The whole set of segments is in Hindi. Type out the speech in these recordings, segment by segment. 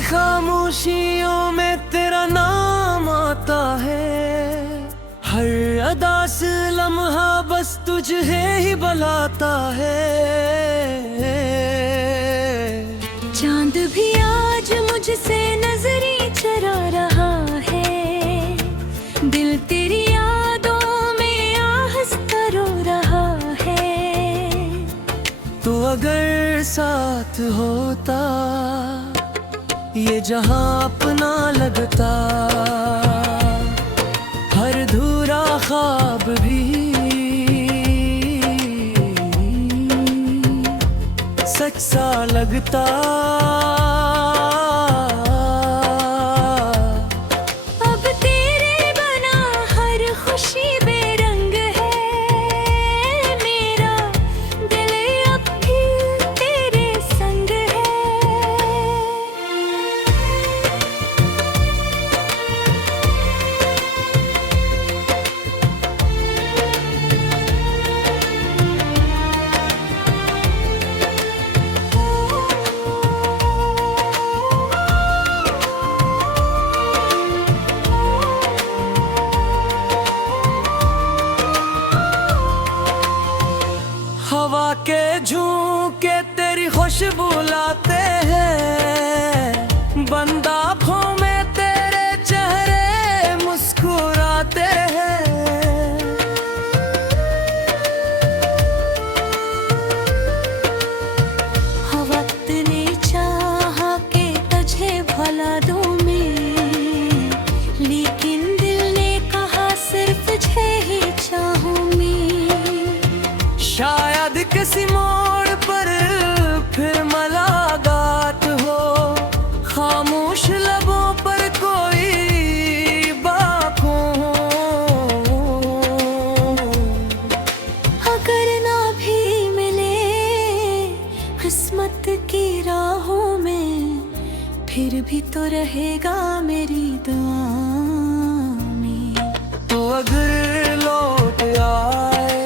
खामोशियों में तेरा नाम आता है, हर अदा से लम्हा बस तुझे ही बुलाता है। चांद भी आज मुझसे नजरें चरा रहा है, दिल तेरी यादों में आहस्ता रो रहा है। तू अगर साथ होता ये जहां अपना लगता, हर धूरा ख्वाब भी सच सा लगता। अब तेरे बना हर खुशी बेरंग है, मेरा दिल अब भी तेरे संग है। हवा के झोंके तेरी खुशबू लाते हैं, बंद आँखों में तेरे चेहरे मुस्कुराते हैं। वक्त ने चाहा के तुझे भला दूं मैं, लेकिन दिल ने कहा सिर्फ तुझे ही चाहूं मैं। शायद किसी मोड़ पर फिर मुलाकात हो, खामोश लबों पर कोई बात हो। अगर ना भी मिले किस्मत की राहों में, फिर भी तो रहेगा मेरी दुआ में। तो अगर लौट आए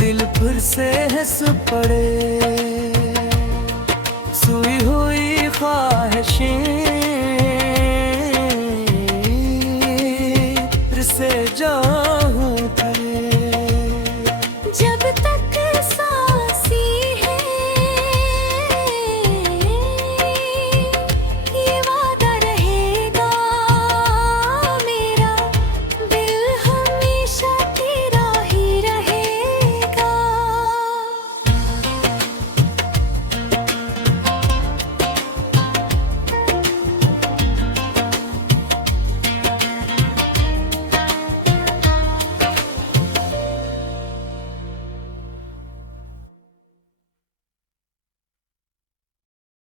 दिल फिर से हंस पड़े, सोई हुई ख्वाहिशें फिर से जान